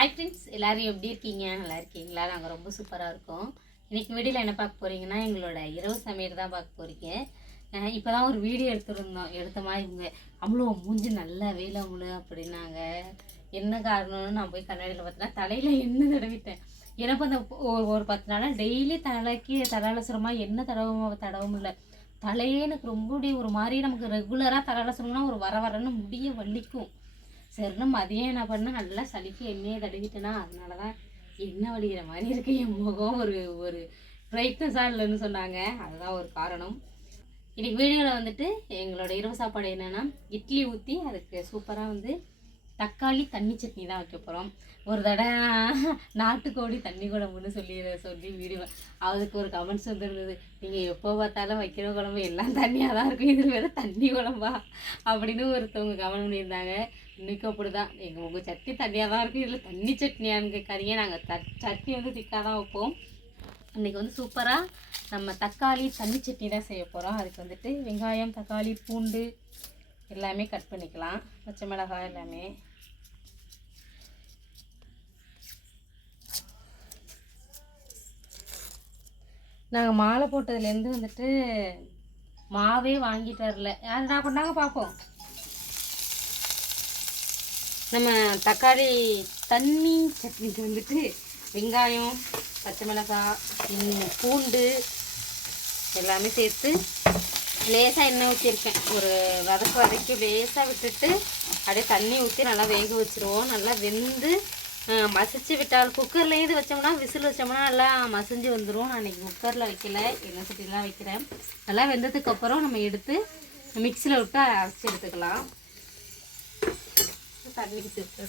Hi friends எல்லோரும் எப்படி இருக்கீங்க? நல்லா இருக்கீங்களா? நாங்கள் ரொம்ப சூப்பராக இருக்கோம். இன்றைக்கி வீடியோவில் என்ன பார்க்க போகிறீங்கன்னா எங்களோட இரவு சமையல் தான் பார்க்க போகிறீங்க இப்போ தான் ஒரு வீடியோ எடுத்துருந்தோம். எடுத்த மாதிரி இவங்க அவ்வளோ மூஞ்சி நல்லா வெயில முழு அப்படின்னாங்க. என்ன காரணம்னு நான் போய் கண்ணாடியில் பார்த்தேன்னா தலையில் என்ன தடவிட்டேன்? எனக்கு அந்த ஒரு பத்து நாளாக டெய்லி தலைக்கு தலாலசுரமாக என்ன தடவும் தடவும் இல்லை. தலையே எனக்கு ரொம்ப ஒரு மாதிரி நமக்கு ரெகுலராக தலாலசுரம்னா ஒரு வர வரன்னு முடிய வலிக்கும். சரின்னு மதியம் என்ன பண்ண நல்லா சளிக்கு எண்ணெயை தடவிட்டேனா அதனால தான் எண்ணெய் வலிக்கிற மாதிரி இருக்கு. என் முகம் ஒரு ஒரு பிரைட்னஸாக இல்லைன்னு சொன்னாங்க. அதுதான் ஒரு காரணம். இன்றைக்கி வீடியோவில் வந்துட்டு எங்களோட இரவு சாப்பாடு என்னென்னா இட்லி ஊற்றி அதுக்கு சூப்பராக வந்து தக்காளி தண்ணி சட்னி தான் வைக்க போகிறோம் ஒரு தடவை நாட்டுக்கோழி தண்ணி குழம்புன்னு சொல்லி சொல்லி வீடியோ அதுக்கு ஒரு கமெண்ட்ஸ் வந்துருந்தது. நீங்கள் எப்போ பார்த்தாலும் வைக்கிற குழம்பு எல்லாம் தண்ணியாக தான் இருக்கும். இது வேறு தண்ணி குழம்பா? அப்படின்னு ஒருத்தவங்க கமெண்ட் பண்ணியிருந்தாங்க. இன்றைக்கும் அப்படி தான் எங்கள் உங்கள் சட்னி தண்ணியாக தான் இருக்கும். இதில் தண்ணி சட்னியான்னு கேட்காதீங்க. நாங்கள் த சட்னி வந்து திக்காக தான் வைப்போம். இன்றைக்கி வந்து சூப்பராக நம்ம தக்காளி தண்ணி சட்னி தான் செய்ய போகிறோம் அதுக்கு வந்துட்டு வெங்காயம் தக்காளி பூண்டு எல்லாமே கட் பண்ணிக்கலாம். பச்சை மிளகாய் எல்லாமே. நாங்கள் மாலை போட்டதுலேருந்து வந்துட்டு மாவே வாங்கிட்டு வரல. யாருடா கொண்டாங்க பார்ப்போம் நம்ம தக்காளி தண்ணி சட்னிக்கு வந்துட்டு வெங்காயம் பச்சை மிளகாய் பூண்டு எல்லாமே சேர்த்து லேசாக எண்ணெய் ஊற்றிருக்கேன் ஒரு வதக்கு வதக்கி லேசாக விட்டுட்டு அப்படியே தண்ணி ஊற்றி நல்லா வேக வச்சுருவோம். நல்லா வெந்து மசிச்சு விட்டால் குக்கர்லேருந்து இது வச்சோம்னா விசில் வச்சோம்னா நல்லா மசிஞ்சு வந்துடும் நான் இன்றைக்கி குக்கரில் வைக்கல. எண்ணெய் சட்டிலாம் வைக்கிறேன். நல்லா வெந்ததுக்கப்புறம் நம்ம எடுத்து மிக்சியில் விட்டு அரைச்சி எடுத்துக்கலாம். தண்ணிக்கு சேர்த்து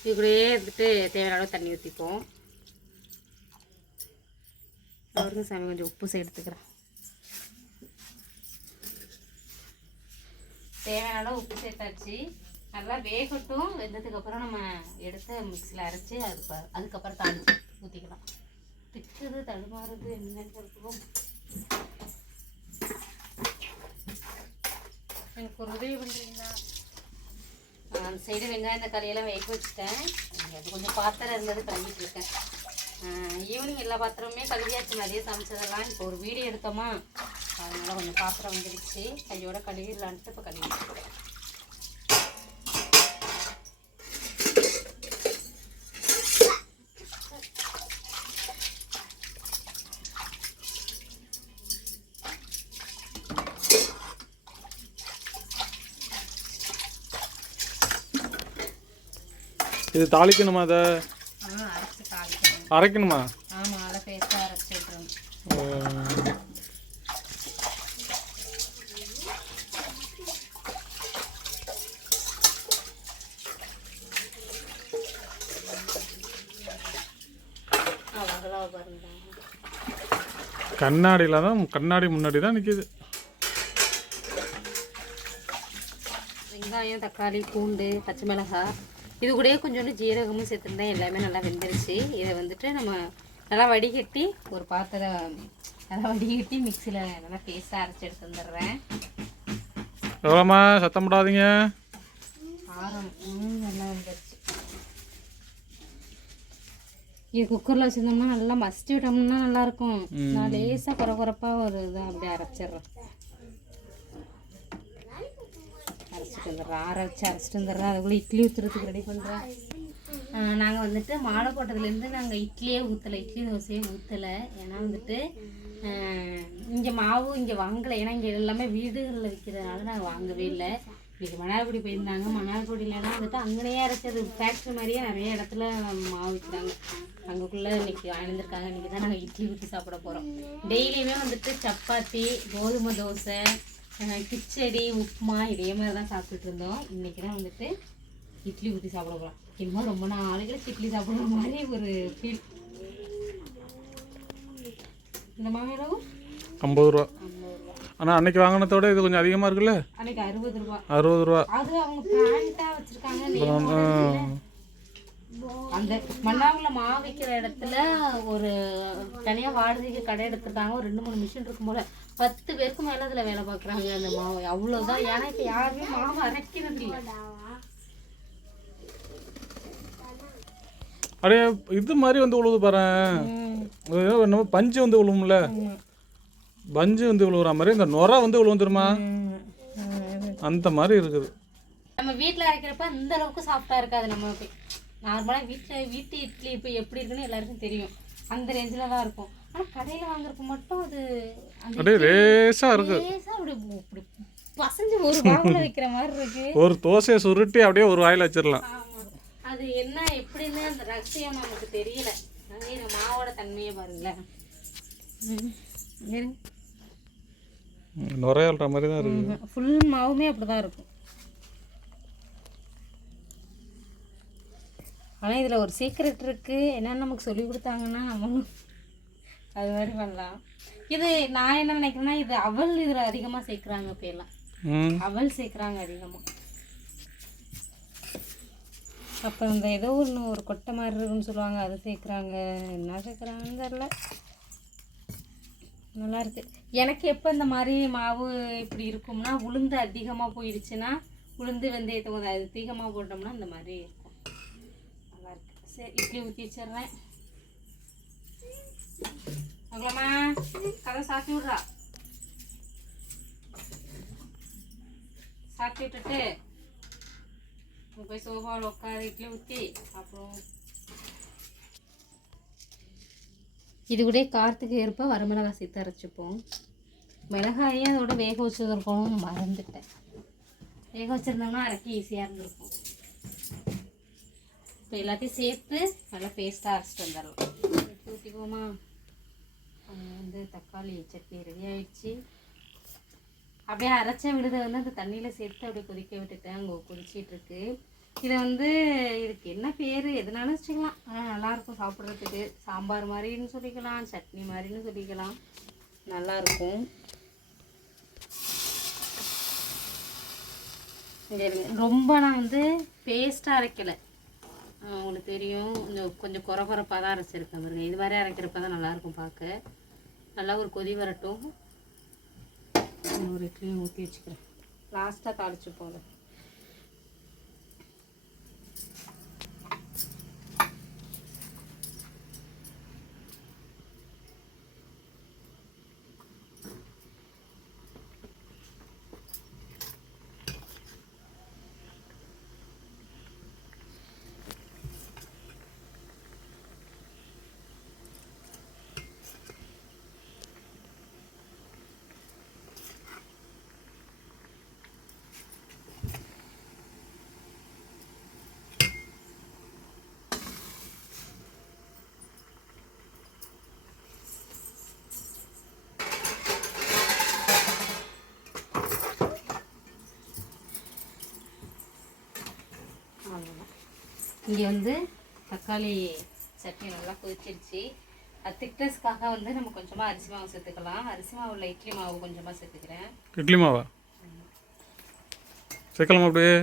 இது கூடயே இருந்துட்டு தேவையான அளவு தண்ணி ஊற்றிப்போம் அவருக்கும் சாமி கொஞ்சம் உப்பு சே எடுத்துக்கிறேன். தேவையான அளவு உப்பு சேர்த்தாச்சு. நல்லா வேகட்டும். வெந்ததுக்கப்புறம் நம்ம எடுத்து மிக்சியில் அரைச்சி அதுக்கு அதுக்கப்புறம் தாளிச்சு ஊற்றிக்கலாம் திக்குது தடுமாறுது என்னன்னு சொல்லுவோம் எனக்கு ஒரு உதவி பண்ணுறீங்களா அந்த சைடு வெங்காயம் தக்காளியெல்லாம் வேக வச்சுட்டேன். அது கொஞ்சம் பாத்திரம் இருந்தது கழுவிட்டு இருக்கேன். ஈவினிங் எல்லா பாத்திரமுமே கழுவியாச்சு. நிறைய சமைச்சதெல்லாம் இப்போ ஒரு வீடியோ எடுத்தோமா? அதனால கொஞ்சம் பாத்திரம் வந்துடுச்சு கையோட கழுவிடலான்ட்டு இப்போ கழுவி இது தாளிக்கணுமா அதை அரைக்கணுமா கண்ணாடியில் தான் கண்ணாடி முன்னாடி தான் நிற்கிது வெங்காயம் தக்காளி பூண்டு பச்சை மிளகாய். இது கூடயே கொஞ்சோண்டு ஜீரகமும் சேர்த்துருந்தேன். எல்லாமே நல்லா வெந்துருச்சு. இதை வந்துட்டு நம்ம நல்லா வடிகட்டி ஒரு பாத்திரம் நல்லா வடிகட்டி மிக்சியில் நல்லா பேஸ்ட்டாக அரைச்சி எடுத்து வந்துடுறேன். எவ்வளோம்மா சத்தம் போடாதீங்க. ஆரம் நல்லா வந்துருச்சு. இது குக்கரில் வச்சுருந்தோம்னா நல்லா மசிச்சு விட்டோம்னா நல்லாயிருக்கும் நான் லேசாக குறை குறைப்பாக ஒரு இதை அப்படியே அரைச்சிடுறேன். அரைச்சிட்டு வந்துடுறேன் ஆற வச்சு அரைச்சிட்டு வந்துடுறேன் அதுக்குள்ளே இட்லி ஊற்றுறதுக்கு ரெடி பண்ணுறேன் நாங்கள் வந்துட்டு மாலைக்கோட்டத்துலேருந்து போட்டதுலேருந்து நாங்கள் இட்லியே ஊற்றலை இட்லி தோசையே ஊற்றலை ஏன்னா வந்துட்டு இங்கே மாவு இங்கே வாங்கலை. ஏன்னா இங்கே எல்லாமே வீடுகளில் விற்கிறதுனால நாங்கள் வாங்கவே இல்லை. இன்றைக்கி மணார்குடி போயிருந்தாங்க. மணார்குடியிலலாம் வந்துட்டு அங்கனையே அரைச்சது. ஃபேக்ட்ரி மாதிரியே நிறைய இடத்துல மாவு விற்கிறாங்க அங்கக்குள்ளே இன்றைக்கி வாழ்ந்துருக்காங்க இன்றைக்கி தான் நாங்கள் இட்லி ஊற்றி சாப்பிட போகிறோம் டெய்லியுமே வந்துட்டு சப்பாத்தி கோதுமை தோசை கிச்சடி உப்புமா இதே மாதிரி தான் சாப்பிட்டுட்டு இருந்தோம் இன்னைக்கு தான் வந்துட்டு இட்லி ஊற்றி சாப்பிட போகிறோம் இன்னும் ரொம்ப கழிச்சு இட்லி சாப்பிட்ற மாதிரி ஒரு ஃபீல் இந்த மாமியாரும் ஐம்பது ரூபா. ஆனால் அன்னைக்கு வாங்கினதோட இது கொஞ்சம் அதிகமாக இருக்குல்ல? அன்னைக்கு அறுபது ரூபா. அறுபது ரூபா. அது அவங்க பிளான்ட்டா வச்சிருக்காங்க. அந்த மண்ணாங்கில் மா வைக்கிற இடத்துல ஒரு தனியாக வாடகைக்கு கடை எடுத்துருக்காங்க. ஒரு ரெண்டு மூணு மிஷின் இருக்கும் போல. பத்து பேருக்கு மேலே அதில் வேலை பார்க்குறாங்க அந்த மாவு. அவ்வளோதான் ஏன்னா இப்போ யாருமே மாவு அரைக்கிறது இல்லை. அப்படியே இது மாதிரி வந்து உழுவுது பாரு. நம்ம பஞ்சு வந்து உழுவும்ல. பஞ்சு வந்து உழுவுற மாதிரி இந்த நுர வந்து உழுவுந்துருமா அந்த மாதிரி இருக்குது. நம்ம வீட்டில் அரைக்கிறப்ப அந்த அளவுக்கு சாஃப்டாக இருக்காது நம்ம நார்மலாக வீட்டில் வீட்டு இட்லி இப்போ எப்படி இருக்குன்னு எல்லாருக்கும் தெரியும். அந்த ரேஞ்சில் தான் இருக்கும். ஆனால் கடையில் வாங்குறப்ப மட்டும் அது அப்படியே லேசாக இருக்கு. லேசா அப்படி இப்படி பசஞ்சு ஒரு பாவில் வைக்கிற மாதிரி இருக்கு. ஒரு தோசையை சுருட்டி அப்படியே ஒரு வாயில் வச்சிடலாம். அது என்ன எப்படின்னு அந்த ரகசியம் நமக்கு தெரியல. இந்த மாவோட தன்மையை பாருங்களேன். நுரையாள்ற மாதிரி தான் இருக்குது ஃபுல் மாவுமே அப்படிதான் இருக்கும். ஆனால் இதில் ஒரு சீக்ரெட் இருக்கு. என்னன்னு நமக்கு சொல்லி கொடுத்தாங்கன்னா நம்மளும் அது மாதிரி பண்ணலாம். இது நான் என்ன நினைக்கிறேன்னா இது அவல் இதில் அதிகமாக சேர்க்குறாங்க இப்போ எல்லாம் ம். அவல் சேர்க்குறாங்க அதிகமாக அப்போ இந்த ஏதோ ஒன்று ஒரு கொட்டை மாதிரி இருக்குன்னு சொல்லுவாங்க. அதை சேர்க்குறாங்க. என்ன சேர்க்குறாங்கன்னு தெரில நல்லா இருக்கு. எனக்கு எப்போ இந்த மாதிரி மாவு இப்படி இருக்கும்னா உளுந்து அதிகமாக போயிடுச்சுன்னா உளுந்து வெந்தயத்தை கொஞ்சம் அது அதிகமாக போட்டோம்னா இந்த மாதிரி நல்லா இருக்கு. சரி இட்லி ஊற்றி வச்சிடுறேன். அவ்வளோமா கதை சாத்தி விட்றா. சாத்தி விட்டுட்டு போய் சோஃபாவில் உட்காந்து இட்லி ஊற்றி அப்புறம் இது கூட காரத்துக்கு ஏற்ப வரமிளகாய் சேர்த்து அரைச்சிப்போம். மிளகாயே அதோட வேக வச்சுருக்கோம் மறந்துட்டேன். வேக வச்சுருந்தோம்னா அரைக்க ஈஸியாக இருந்திருக்கும். இப்போ எல்லாத்தையும் சேர்த்து நல்லா பேஸ்ட்டாக அரைச்சிட்டு வந்துடலாம். எடுத்து ஊற்றிக்குவோமா வந்து தக்காளி சட்னி ரெடி ஆயிடுச்சு. அப்படியே அரைச்ச விடுதை வந்து அந்த தண்ணியில் சேர்த்து அப்படியே கொதிக்க விட்டுட்டேன் அங்கே கொதிச்சிட்ருக்கு இதை வந்து இதுக்கு என்ன பேர்? எதுனாலும் வச்சுக்கலாம். ஆனால் நல்லாயிருக்கும் சாப்பிட்றதுக்கு. சாம்பார் மாதிரின்னு சொல்லிக்கலாம் சட்னி மாதிரின்னு சொல்லிக்கலாம். நல்லாயிருக்கும். ரொம்ப நான் வந்து பேஸ்ட்டாக அரைக்கலை. உங்களுக்கு தெரியும். கொஞ்சம் கொஞ்சம் குறை குறைப்பாக தான் அரைச்சிருக்கேன் பாருங்கள் இது மாதிரி அரைக்கிறப்ப தான் நல்லாயிருக்கும் பார்க்க நல்லா ஒரு கொதி வரட்டும். ஒரு இட்லியும் ஊற்றி வச்சுக்கிறேன். லாஸ்ட்டாக தாளிச்சு போதும் அவ்வளோதான் இங்கே வந்து தக்காளி சட்னி நல்லா கொதிச்சிருச்சு. அது திக்னஸ்க்காக வந்து நம்ம கொஞ்சமாக அரிசி மாவு சேர்த்துக்கலாம். அரிசி மாவில் இட்லி மாவு கொஞ்சமாக சேர்த்துக்கிறேன். இட்லி மாவா? சேர்க்கலாமா அப்படியே?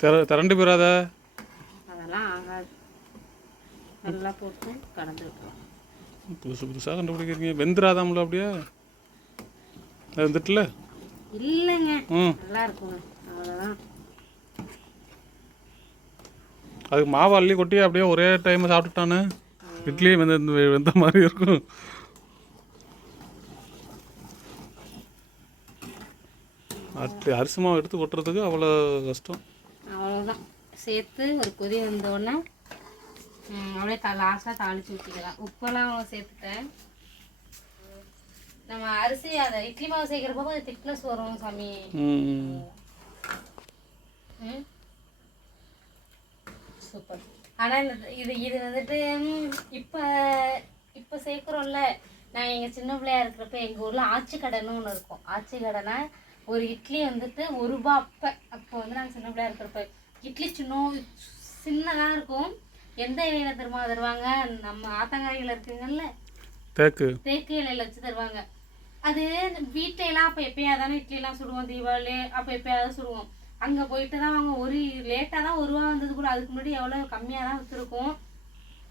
திர திரண்டு போயிடாத அதெல்லாம் ஆகாது. நல்லா போட்டு கலந்து விட்டுருவோம் புதுசு புதுசாக கண்டுபிடிக்கிறீங்க. வெந்துடாதாம்ல அப்படியே? வந்துட்டுல? இல்லைங்க. ம். நல்லா இருக்குங்க அவ்வளோதான் அதுக்கு மாவு அள்ளி கொட்டி அப்படியே ஒரே டைம் சாப்பிட்டுட்டானு. இட்லி வெந்த வெந்த மாதிரி இருக்கும். அரிசி அரிசி மாவு எடுத்து கொட்டுறதுக்கு அவ்வளோ கஷ்டம். அவ்வளோதான் சேர்த்து ஒரு கொதி வந்தோடனே அப்படியே த லாஸ்ட்டாக தாளித்து ஊற்றிக்கலாம் உப்பெல்லாம் சேர்த்துட்டேன். நம்ம அரிசி அதை இட்லி மாவு சேர்க்குறப்போ கொஞ்சம் திக்னஸ் வரும் சாமி. ம்? சூப்பர் ஆனால் இந்த இது இது வந்துட்டு இப்போ இப்போ சேர்க்குறோம்ல. நான் எங்கள் சின்ன பிள்ளையா இருக்கிறப்ப எங்கள் ஊரில் ஆச்சி கடைன்னு ஒன்று இருக்கும். ஆச்சி கடைனா ஒரு இட்லி வந்துட்டு ஒரு ரூபா அப்போ அப்போ வந்து நாங்கள் சின்ன பிள்ளையா இருக்கிறப்ப. இட்லி சின்ன சின்னதாக இருக்கும். எந்த இலையில தருமா தருவாங்க? நம்ம ஆத்தங்காய்கள் இருக்குங்கல்ல. தேக்கு. தேக்கு இலையில வச்சு தருவாங்க. அது வீட்டையெல்லாம் அப்போ எப்பயாவது தானே இட்லிலாம் சுடுவோம் தீபாவளி அப்போ எப்பயாவது சுடுவோம். அங்கே போயிட்டு தான் அவங்க ஒரு லேட்டாக தான் ஒரு ரூபா வந்தது கூட. அதுக்கு முன்னாடி எவ்வளோ கம்மியாக தான் விற்றுருக்கும்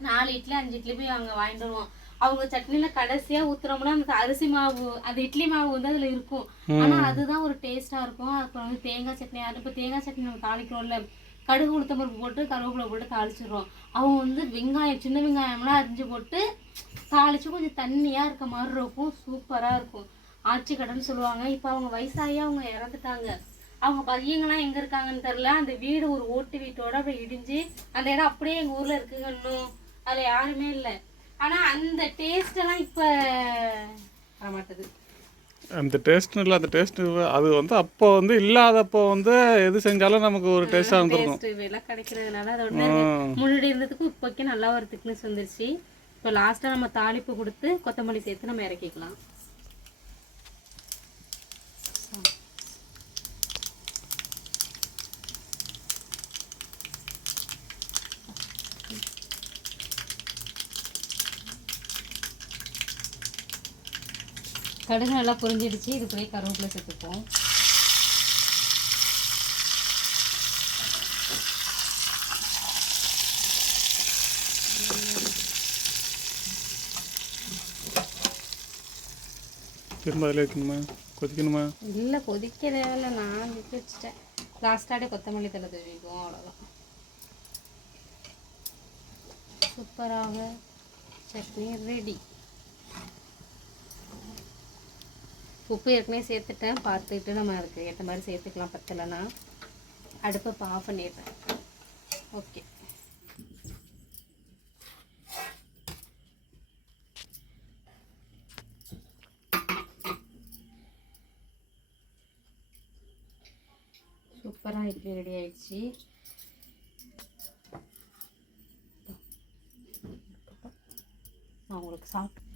நாலு இட்லி அஞ்சு இட்லி போய் அங்கே வாங்கிட்டு வருவோம். அவங்க சட்னியில் கடைசியாக ஊற்றுறோம்னா அந்த அரிசி மாவு அந்த இட்லி மாவு வந்து அதில் இருக்கும். ஆனால் அதுதான் ஒரு டேஸ்ட்டாக இருக்கும். அப்புறம் வந்து தேங்காய் சட்னி அது இப்போ தேங்காய் சட்னி நம்ம தாளிக்கிறோம்ல கடுகு உளுத்தம் பருப்பு போட்டு கருவேப்பிலை போட்டு தாளிச்சிடுறோம். அவங்க வந்து வெங்காயம் சின்ன வெங்காயம்லாம் அரிஞ்சு போட்டு தாளிச்சு கொஞ்சம் தண்ணியாக இருக்க மாதிரி இருக்கும். சூப்பராக இருக்கும். ஆச்சி கடைன்னு சொல்லுவாங்க. இப்போ அவங்க வயசாகி அவங்க இறந்துட்டாங்க. அவங்க பையங்களாம் எங்கே இருக்காங்கன்னு தெரில அந்த வீடு ஒரு ஓட்டு வீட்டோட அப்படியே இடிஞ்சு அந்த இடம் அப்படியே எங்கள் ஊரில் இருக்குங்க இன்னும். அதில் யாருமே இல்லை. ஆனால் அந்த டேஸ்ட் எல்லாம் இப்போ வரமாட்டுது அந்த டேஸ்ட் இல்லை அந்த டேஸ்ட் அது வந்து அப்போ வந்து இல்லாதப்போ வந்து எது செஞ்சாலும் நமக்கு ஒரு டேஸ்ட்டாக இருந்திருக்கும் டேஸ்ட் எல்லாம் கிடைக்கிறதுனால அது ஒன்று முன்னாடி இருந்ததுக்கும் இப்போக்கே நல்லா ஒரு திக்னஸ் வந்துருச்சு. இப்போ லாஸ்ட்டாக நம்ம தாளிப்பு கொடுத்து கொத்தமல்லி சேர்த்து நம்ம இறக்கிக்கலாம். கடுகு நல்லா பொரிஞ்சிடுச்சு. இது போய் கருவேப்பிலை சேர்த்துப்போம். திரும்ப அதில் வைக்கணுமா? கொதிக்கணுமா? இல்லை கொதிக்க தேவையில்ல நான் கொதிக்க வச்சுட்டேன். லாஸ்ட்டாடே கொத்தமல்லி தலை தூவிக்குவோம் அவ்வளோதான் சூப்பராக. சட்னி ரெடி உப்பு ஏற்கனவே சேர்த்துட்டேன். பார்த்துக்கிட்டு நம்ம அதுக்கு ஏற்ற மாதிரி சேர்த்துக்கலாம் பத்தலைன்னா. அடுப்பை இப்போ ஆஃப் பண்ணிடுறேன். ஓகே சூப்பராக இட்லி ரெடி ஆயிடுச்சு. நான் உங்களுக்கு சாப்பிட்டு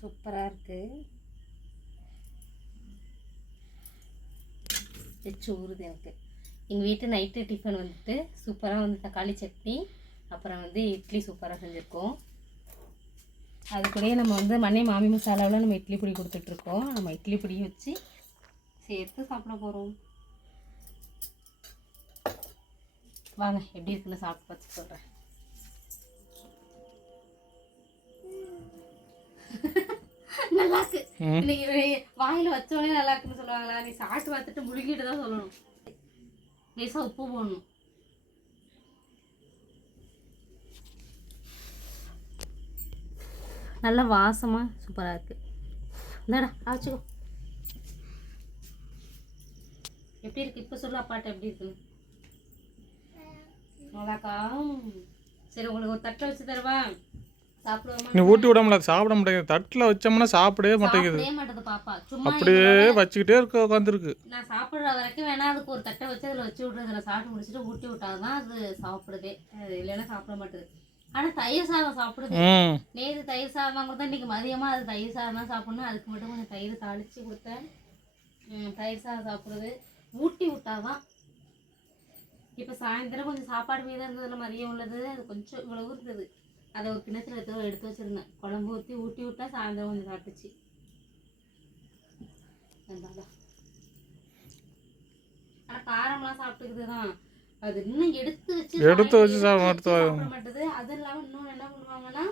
சூப்பராக இருக்குது வச்சு ஊறுது எனக்கு. எங்கள் வீட்டு நைட்டு டிஃபன் வந்துட்டு சூப்பராக வந்து தக்காளி சட்னி அப்புறம் வந்து இட்லி சூப்பராக செஞ்சுருக்கோம். அது கூடயே நம்ம வந்து மண்ணை மாமி மசாலாவில் நம்ம இட்லி பொடி கொடுத்துட்ருக்கோம். நம்ம இட்லி பொடியும் வச்சு சேர்த்து சாப்பிட போகிறோம் வாங்க எப்படி இருக்குன்னு சாப்பிட்டு பார்த்து சொல்கிறேன் நல்லா இருக்கு வாயில் வச்சோடனே நல்லா இருக்குன்னு சொல்லுவாங்களா? நீ சாப்பிட்டு பார்த்துட்டு முழுகிட்டு தான் சொல்லணும். லேசாக உப்பு போடணும். நல்ல வாசமாக சூப்பராக இருக்குது இந்தாடா ஆச்சுக்கோ எப்படி இருக்கு? இப்போ சொல்லு அப்பாட்ட எப்படி இருக்குன்னு. நல்லாக்கா? சரி உங்களுக்கு ஒரு தட்டை வச்சு தருவா. நீ ஊட்டி விட முடியாது சாப்பிட மாட்டேங்குது. தட்டில் வச்சோம்னா சாப்பிடவே மாட்டேங்குது. சாப்பிடவே மாட்டேது பாப்பா. சும்மா அப்படியே வச்சுக்கிட்டே இருக்க உட்காந்துருக்கு நான் சாப்பிடுற வரைக்கும் வேணா அதுக்கு ஒரு தட்டை வச்சு அதில் வச்சு விட்றது அதில் சாப்பிட்டு முடிச்சுட்டு ஊட்டி விட்டாதான் அது சாப்பிடுதே. இல்லைன்னா சாப்பிட மாட்டேது ஆனால் தயிர் சாதம் சாப்பிடுது. நேற்று தயிர் சாதம் கொடுத்தா இன்றைக்கி மதியமாக அது தயிர் சாதம் தான் சாப்பிடணும். அதுக்கு மட்டும் கொஞ்சம் தயிர் தாளித்து கொடுத்தேன். தயிர் சாதம் சாப்பிடுது. ஊட்டி விட்டாதான். இப்போ சாயந்தரம் கொஞ்சம் சாப்பாடு மீதம் இருந்ததுல மதியம் உள்ளது. அது கொஞ்சம் இவ்வளவு இருந்தது. அதை ஒரு கிணத்துல எடுத்து எடுத்து வச்சிருந்தேன். குழம்பு ஊற்றி ஊட்டி விட்டா சாயந்தரம் கொஞ்சம் சாப்பிட்டுச்சு. ஆனால் காரம்லாம் சாப்பிட்டுக்குது தான் அது இன்னும் எடுத்து வச்சு எடுத்து வச்சு சாப்பிட மாட்டுது. அது இல்லாமல் இன்னொன்று என்ன பண்ணுவாங்கன்னா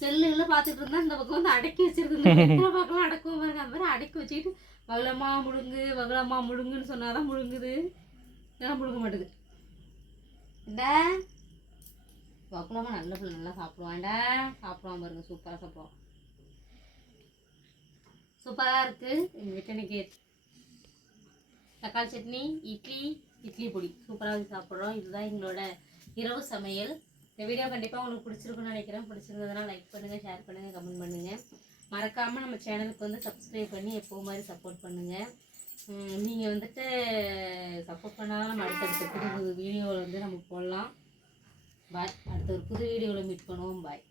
செல்லுல பார்த்துட்டு இருந்தா இந்த பக்கம் வந்து அடக்கி வச்சிருக்கு இந்த பக்கம் அடக்குவோம் பாருங்க. அந்த மாதிரி அடக்கி வச்சுக்கிட்டு வகலமா முழுங்கு வகலமா முழுங்குன்னு சொன்னாதான் முழுங்குது. இல்லைன்னா முழுங்க மாட்டுது. இந்த வகுலமா நல்ல பிள்ளை நல்லா சாப்பிடுவான்டா சாப்பிடுவான் பாருங்க சூப்பராக சாப்பிடுவான் சூப்பராக இருக்குது எங்கள் வீட்டில் தக்காளி சட்னி இட்லி இட்லி பொடி. சூப்பராக சாப்பிட்றோம். இதுதான் எங்களோட இரவு சமையல். இந்த வீடியோ கண்டிப்பாக உங்களுக்கு பிடிச்சிருக்குன்னு நினைக்கிறேன். பிடிச்சிருந்ததுன்னா லைக் பண்ணுங்கள் ஷேர் பண்ணுங்கள் கமெண்ட் பண்ணுங்கள் மறக்காமல் நம்ம சேனலுக்கு வந்து சப்ஸ்கிரைப் பண்ணி எப்போ மாதிரி சப்போர்ட் பண்ணுங்கள் நீங்கள் வந்துட்டு சப்போர்ட் பண்ணாலும் நம்ம அடுத்தடுத்த புது வீடியோவில் வந்து நம்ம போடலாம். பாய் அடுத்த ஒரு புது வீடியோவில் மீட் பண்ணுவோம். பாய்